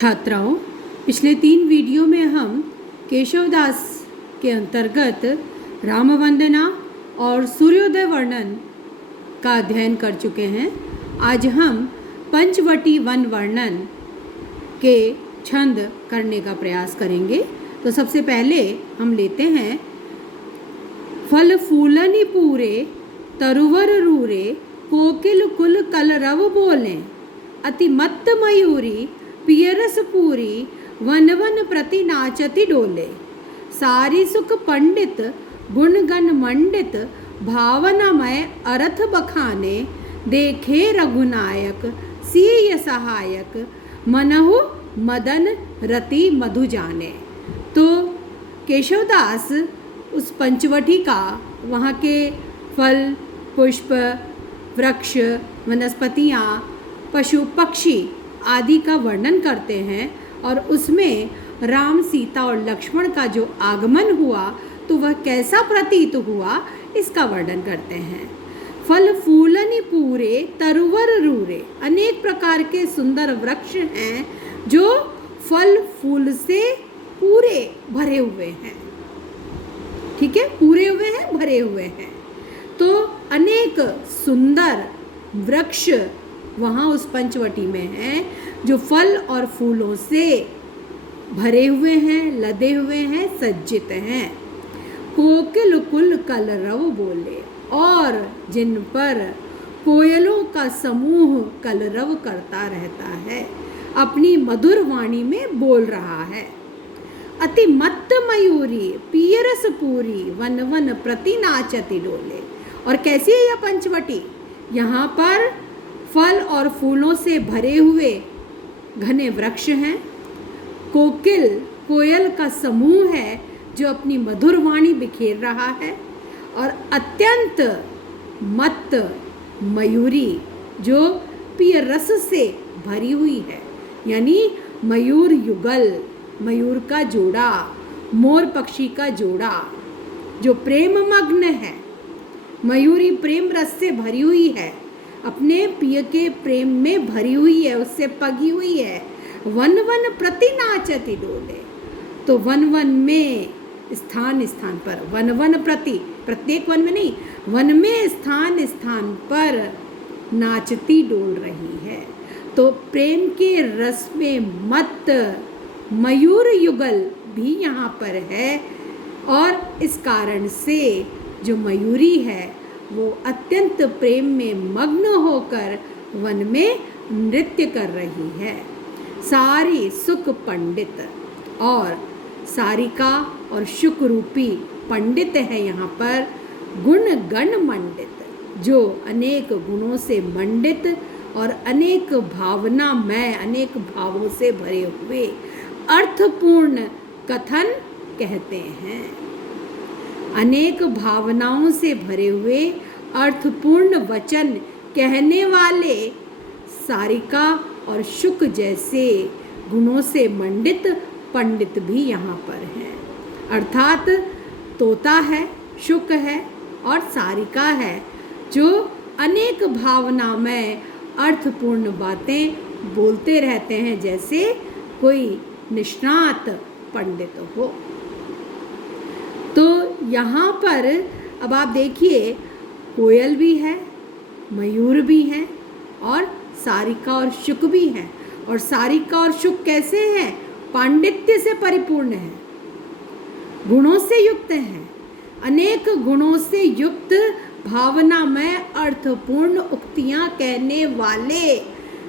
छात्राओं, पिछले 3 वीडियो में हम केशवदास के अंतर्गत राम वंदना और सूर्योदय वर्णन का अध्ययन कर चुके हैं। आज हम पंचवटी वन वर्णन के छंद करने का प्रयास करेंगे। तो सबसे पहले हम लेते हैं फल फूलनि पूरे तरुवर रूरे कोकिल कुल कलरव बोले अति मत्त मयूरी पियरस पूरी वन वन प्रति नाचति डोले सारी सुख पंडित गुणगण मंडित भावनामय अर्थ बखाने देखे रघुनायक सीय सहायक मनहु मदन रति मधु जाने। तो केशवदास उस पंचवटी का, वहाँ के फल पुष्प वृक्ष वनस्पतियाँ पशु पक्षी आदि का वर्णन करते हैं और उसमें राम सीता और लक्ष्मण का जो आगमन हुआ तो वह कैसा प्रतीत हुआ इसका वर्णन करते हैं। फल फूलनि पूरे तरुवर रूरे, अनेक प्रकार के सुंदर वृक्ष हैं जो फल फूल से पूरे भरे हुए हैं। ठीक है, पूरे हुए हैं, भरे हुए हैं। तो अनेक सुंदर वृक्ष वहाँ उस पंचवटी में हैं जो फल और फूलों से भरे हुए हैं, लदे हुए हैं, सज्जित हैं। कोकिल कुल कलरव बोले, और जिन पर कोयलों का समूह कलरव करता रहता है, अपनी मधुर वाणी में बोल रहा है। अति मत्त मयूरी पियरस पूरी वन वन प्रति नाचति डोले। और कैसी है यह पंचवटी? यहाँ पर फल और फूलों से भरे हुए घने वृक्ष हैं, कोयल का समूह है जो अपनी मधुर वाणी बिखेर रहा है, और अत्यंत मत्त मयूरी जो पिय रस से भरी हुई है, यानी मयूर युगल, मयूर का जोड़ा, मोर पक्षी का जोड़ा जो प्रेम मग्न है। मयूरी प्रेम रस से भरी हुई है, अपने प्रिय के प्रेम में भरी हुई है, उससे पगी हुई है। वन वन प्रति नाचति डोले, तो वन वन में स्थान स्थान पर, वन वन प्रति, प्रत्येक वन में नहीं, वन में स्थान स्थान पर नाचती डोल रही है। तो प्रेम के रस में मत्त मयूर युगल भी यहाँ पर है, और इस कारण से जो मयूरी है वो अत्यंत प्रेम में मग्न होकर वन में नृत्य कर रही है। सारी सुख पंडित, और सारिका और शुक रूपी पंडित है यहाँ पर, गुण गण मंडित, जो अनेक गुणों से मंडित और अनेक भावनामय, अनेक भावों से भरे हुए अर्थपूर्ण कथन कहते हैं। अनेक भावनाओं से भरे हुए अर्थपूर्ण वचन कहने वाले सारिका और शुक जैसे गुणों से मंडित पंडित भी यहाँ पर हैं। अर्थात तोता है, शुक है और सारिका है जो अनेक भावनामय अर्थपूर्ण बातें बोलते रहते हैं, जैसे कोई निष्णात पंडित हो। तो यहाँ पर अब आप देखिए, कोयल भी है, मयूर भी हैं, और सारिका और शुक भी हैं। और सारिका और शुक कैसे हैं? पांडित्य से परिपूर्ण हैं, गुणों से युक्त हैं, अनेक गुणों से युक्त भावनामय अर्थपूर्ण उक्तियाँ कहने वाले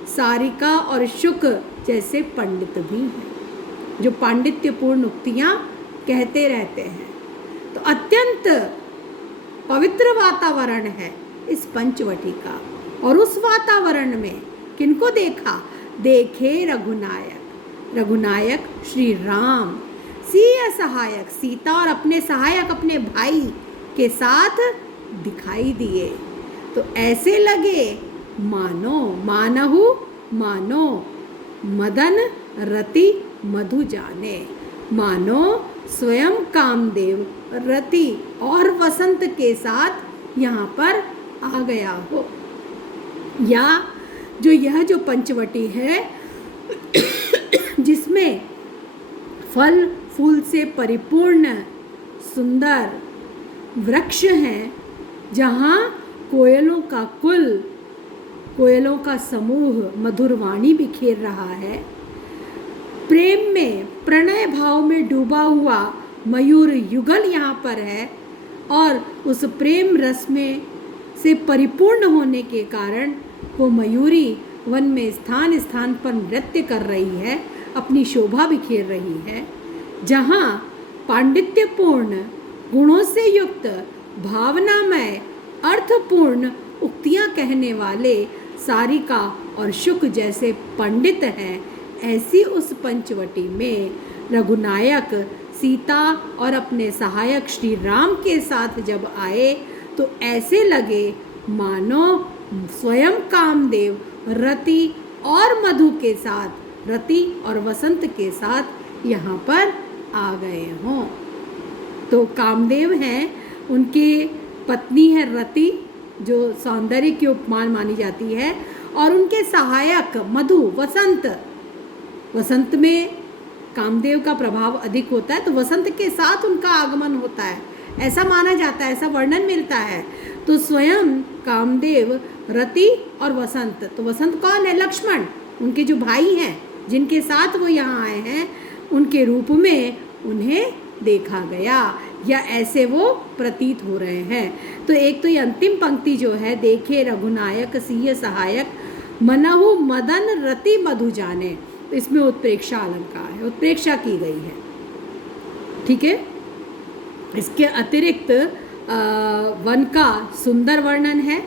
सारिका और शुक जैसे पंडित भी हैं, जो पांडित्यपूर्ण उक्तियाँ कहते रहते हैं। तो अत्यंत पवित्र वातावरण है इस पंचवटी का। और उस वातावरण में किनको देखा? देखे रघुनायक, रघुनायक श्री राम, सीय सहायक सीता और अपने सहायक अपने भाई के साथ दिखाई दिए। तो ऐसे लगे मानो, मानहु मानो मदन रति मधु जाने, मानो स्वयं कामदेव रति और वसंत के साथ यहाँ पर आ गया हो। या जो यह जो पंचवटी है फल फूल से परिपूर्ण सुंदर वृक्ष हैं, जहाँ कोयलों का कुल, कोयलों का समूह मधुर वाणी बिखेर रहा है। प्रेम में, प्रणय भाव में डूबा हुआ मयूर युगल यहाँ पर है, और उस प्रेम रस में से परिपूर्ण होने के कारण वो मयूरी वन में स्थान स्थान पर नृत्य कर रही है, अपनी शोभा बिखेर रही है। जहाँ पांडित्यपूर्ण गुणों से युक्त भावनामय अर्थपूर्ण उक्तियाँ कहने वाले सारिका और शुक जैसे पंडित हैं, ऐसी उस पंचवटी में रघुनायक सीता और अपने सहायक श्री राम के साथ जब आए तो ऐसे लगे मानो स्वयं कामदेव रति और मधु के साथ, रति और वसंत के साथ यहाँ पर आ गए हों। तो कामदेव हैं, उनके पत्नी है रति, जो सौंदर्य की उपमान मानी जाती है, और उनके सहायक मधु, वसंत। वसंत में कामदेव का प्रभाव अधिक होता है, तो वसंत के साथ उनका आगमन होता है, ऐसा माना जाता है, ऐसा वर्णन मिलता है। तो स्वयं कामदेव, रति और वसंत। तो वसंत कौन है? लक्ष्मण, उनके जो भाई हैं, जिनके साथ वो यहाँ आए हैं, उनके रूप में उन्हें देखा गया, या ऐसे वो प्रतीत हो रहे हैं। तो एक तो ये अंतिम पंक्ति जो है, देखे रघुनायक सिय सहायक मनहु मदन रति मधु जाने, तो इसमें उत्प्रेक्षा अलंकार है, उत्प्रेक्षा की गई है। ठीक है। इसके अतिरिक्त वन का सुंदर वर्णन है,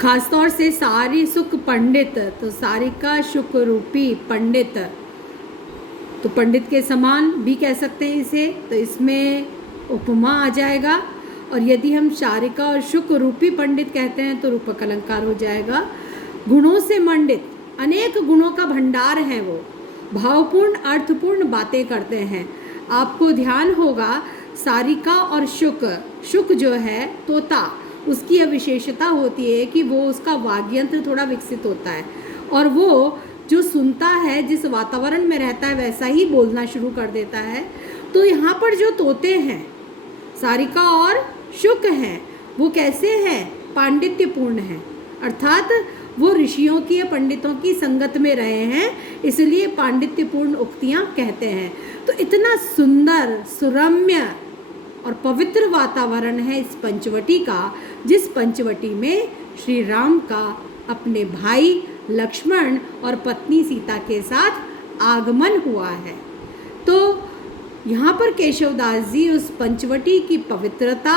खासतौर से सारी सुख पंडित, तो सारिका शुक रूपी पंडित, तो पंडित के समान भी कह सकते हैं इसे, तो इसमें उपमा आ जाएगा। और यदि हम सारिका और शुक रूपी पंडित कहते हैं तो रूपक अलंकार हो जाएगा। गुणों से मंडित, अनेक गुणों का भंडार है वो, भावपूर्ण अर्थपूर्ण बातें करते हैं। आपको ध्यान होगा सारिका और शुक, शुक जो है तोता, उसकी यह विशेषता होती है कि वो, उसका वाग्यंत्र थोड़ा विकसित होता है, और वो जो सुनता है, जिस वातावरण में रहता है वैसा ही बोलना शुरू कर देता है। तो यहाँ पर जो तोते हैं, सारिका और शुक हैं, वो कैसे हैं? पांडित्यपूर्ण हैं, अर्थात वो ऋषियों की या पंडितों की संगत में रहे हैं, इसलिए पांडित्यपूर्ण उक्तियाँ कहते हैं। तो इतना सुंदर, सुरम्य और पवित्र वातावरण है इस पंचवटी का, जिस पंचवटी में श्री राम का अपने भाई लक्ष्मण और पत्नी सीता के साथ आगमन हुआ है। तो यहाँ पर केशवदास जी उस पंचवटी की पवित्रता,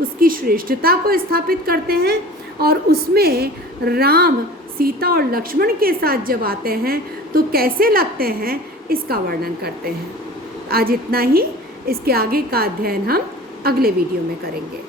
उसकी श्रेष्ठता को स्थापित करते हैं, और उसमें राम, सीता और लक्ष्मण के साथ जब आते हैं तो कैसे लगते हैं, इसका वर्णन करते हैं। आज इतना ही, इसके आगे का अध्ययन हम अगले वीडियो में करेंगे।